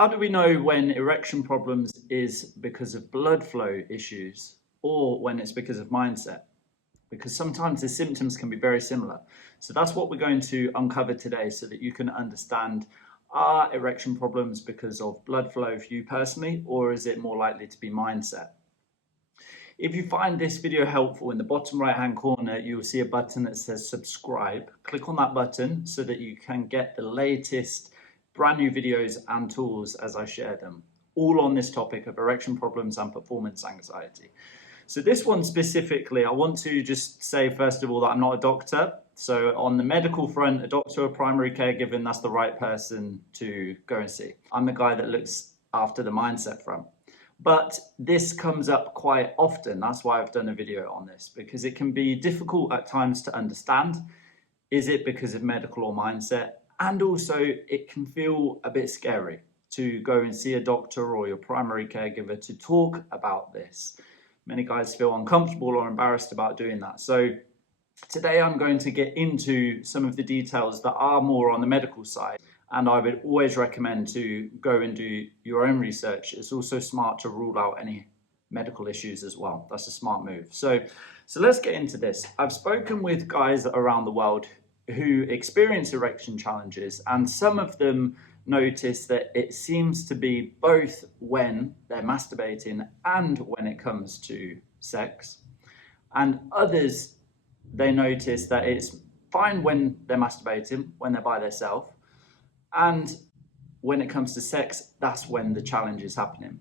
How do we know when erection problems is because of blood flow issues or when it's because of mindset? Because sometimes the symptoms can be very similar. So that's what we're going to uncover today so that you can understand, are erection problems because of blood flow for you personally, or is it more likely to be mindset? If you find this video helpful, in the bottom right hand corner you will see a button that says subscribe. Click on that button so that you can get the latest brand new videos and tools as I share them, all on this topic of erection problems and performance anxiety. So this one specifically, I want to just say first of all that I'm not a doctor. So on the medical front, a doctor or primary caregiver, that's the right person to go and see. I'm the guy that looks after the mindset front. But this comes up quite often. That's why I've done a video on this, because it can be difficult at times to understand. Is it because of medical or mindset? And also it can feel a bit scary to go and see a doctor or your primary caregiver to talk about this. Many guys feel uncomfortable or embarrassed about doing that. So today I'm going to get into some of the details that are more on the medical side. And I would always recommend to go and do your own research. It's also smart to rule out any medical issues as well. That's a smart move. So let's get into this. I've spoken with guys around the world who experience erection challenges, and some of them notice that it seems to be both when they're masturbating and when it comes to sex. And others, they notice that it's fine when they're masturbating, when they're by themselves, and when it comes to sex, that's when the challenge is happening.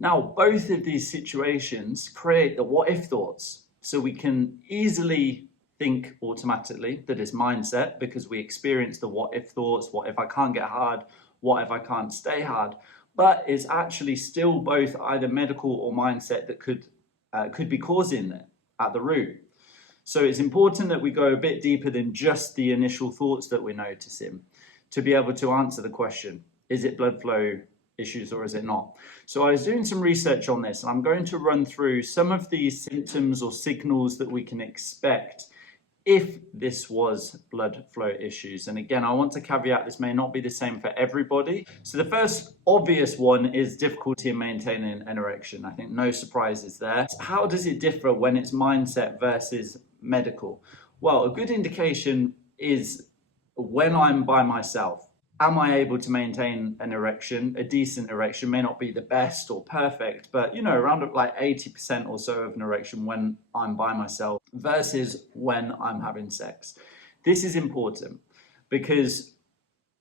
Now, both of these situations create the what if thoughts. So we can easily think automatically that it's mindset because we experience the what if thoughts. What if I can't get hard? What if I can't stay hard? But it's actually still both either medical or mindset that could be causing it at the root. So it's important that we go a bit deeper than just the initial thoughts that we're noticing to be able to answer the question, is it blood flow issues or is it not? So I was doing some research on this, and I'm going to run through some of these symptoms or signals that we can expect if this was blood flow issues. And again, I want to caveat, this may not be the same for everybody. So the first obvious one is difficulty in maintaining an erection. I think no surprises there. How does it differ when it's mindset versus medical? Well, a good indication is when I'm by myself. Am I able to maintain an erection? A decent erection may not be the best or perfect, but around like 80% or so of an erection when I'm by myself versus when I'm having sex. This is important because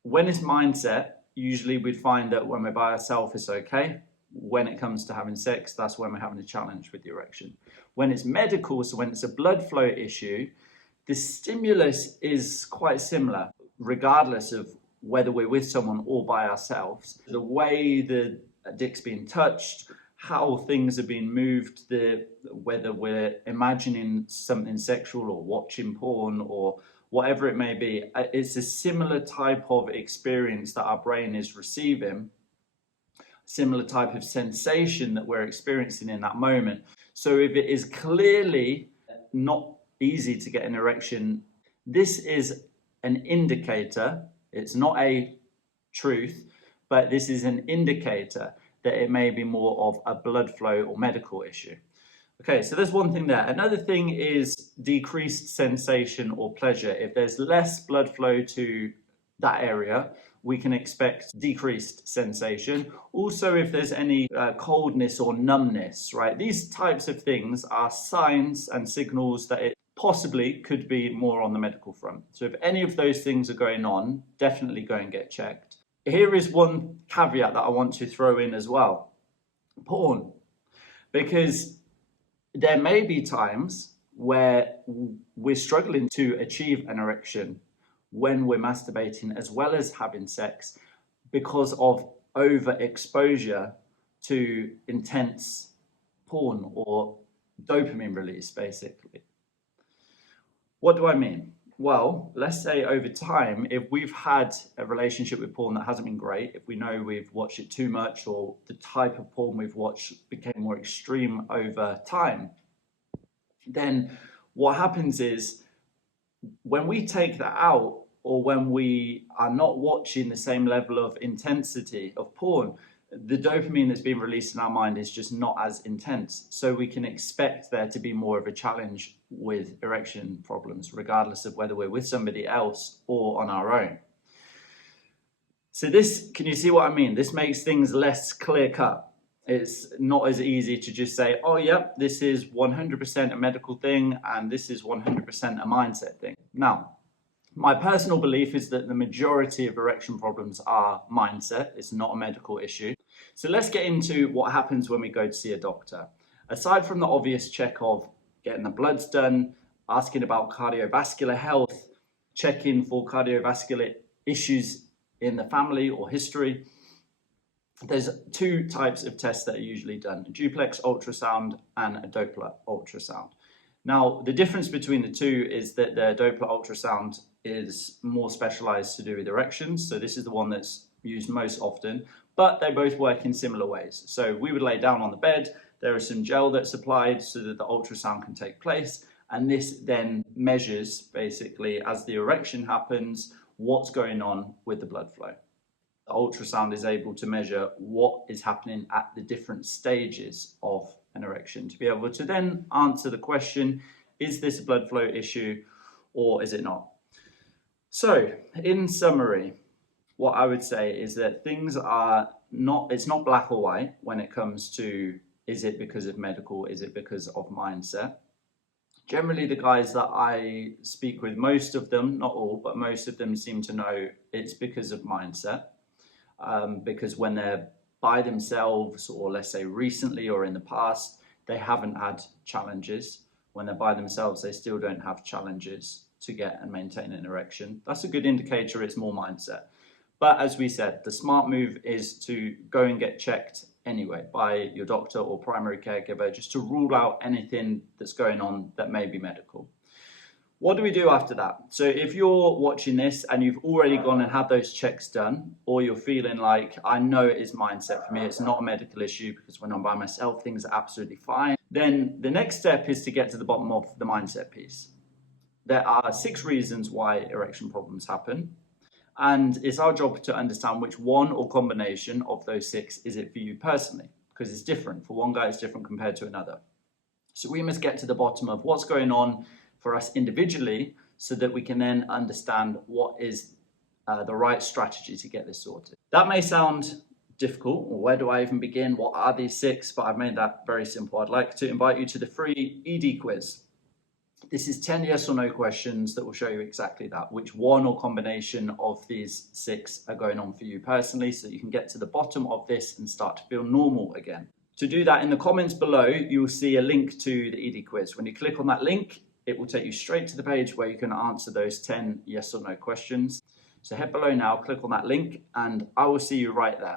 when it's mindset, usually we'd find that when we're by ourselves, it's okay. When it comes to having sex, that's when we're having a challenge with the erection. When it's medical, so when it's a blood flow issue, the stimulus is quite similar, regardless of whether we're with someone or by ourselves. The way the dick's being touched, how things are being moved, whether we're imagining something sexual or watching porn or whatever it may be, it's a similar type of experience that our brain is receiving, similar type of sensation that we're experiencing in that moment. So if it is clearly not easy to get an erection, this is an indicator. It's not a truth, but this is an indicator that it may be more of a blood flow or medical issue. Okay, so there's one thing there. Another thing is decreased sensation or pleasure. If there's less blood flow to that area, we can expect decreased sensation. Also, if there's any coldness or numbness, right? These types of things are signs and signals that it possibly could be more on the medical front. So if any of those things are going on, definitely go and get checked. Here is one caveat that I want to throw in as well. Porn. Because there may be times where we're struggling to achieve an erection when we're masturbating as well as having sex because of overexposure to intense porn or dopamine release, basically. What do I mean? Well, let's say over time, if we've had a relationship with porn that hasn't been great, if we know we've watched it too much or the type of porn we've watched became more extreme over time, then what happens is when we take that out or when we are not watching the same level of intensity of porn, the dopamine that's being released in our mind is just not as intense. So we can expect there to be more of a challenge with erection problems, regardless of whether we're with somebody else or on our own. So this, can you see what I mean? This makes things less clear cut. It's not as easy to just say, oh, yep, this is 100% a medical thing and this is 100% a mindset thing. Now, my personal belief is that the majority of erection problems are mindset. It's not a medical issue. So let's get into what happens when we go to see a doctor. Aside from the obvious check of getting the bloods done, asking about cardiovascular health, checking for cardiovascular issues in the family or history, there's two types of tests that are usually done: a duplex ultrasound and a Doppler ultrasound. Now, the difference between the two is that the Doppler ultrasound is more specialized to do with erections. So this is the one that's used most often, but they both work in similar ways. So we would lay down on the bed, there is some gel that's applied so that the ultrasound can take place. And this then measures, basically, as the erection happens, what's going on with the blood flow. The ultrasound is able to measure what is happening at the different stages of an erection to be able to then answer the question, is this a blood flow issue or is it not? So in summary, what I would say is that things are not, it's not black or white when it comes to, is it because of medical, is it because of mindset? Generally, the guys that I speak with, most of them, not all, but most of them seem to know it's because of mindset. Because when they're by themselves, or let's say recently or in the past, they haven't had challenges. When they're by themselves, they still don't have challenges to get and maintain an erection. That's a good indicator it's more mindset. But as we said, the smart move is to go and get checked anyway by your doctor or primary caregiver, just to rule out anything that's going on that may be medical. What do we do after that? So if you're watching this and you've already gone and had those checks done, or you're feeling like, I know it is mindset for me, it's not a medical issue because when I'm by myself, things are absolutely fine, then the next step is to get to the bottom of the mindset piece. There are 6 reasons why erection problems happen. And it's our job to understand which one or combination of those 6 is it for you personally, because it's different. For one guy, it's different compared to another. So we must get to the bottom of what's going on for us individually so that we can then understand what is the right strategy to get this sorted. That may sound difficult, or where do I even begin? What are these 6? But I've made that very simple. I'd like to invite you to the free E.D Quiz. This is 10 yes or no questions that will show you exactly that, which one or combination of these 6 are going on for you personally, so that you can get to the bottom of this and start to feel normal again. To do that, in the comments below, you will see a link to the E.D Quiz. When you click on that link, it will take you straight to the page where you can answer those 10 yes or no questions. So head below now, click on that link, and I will see you right there.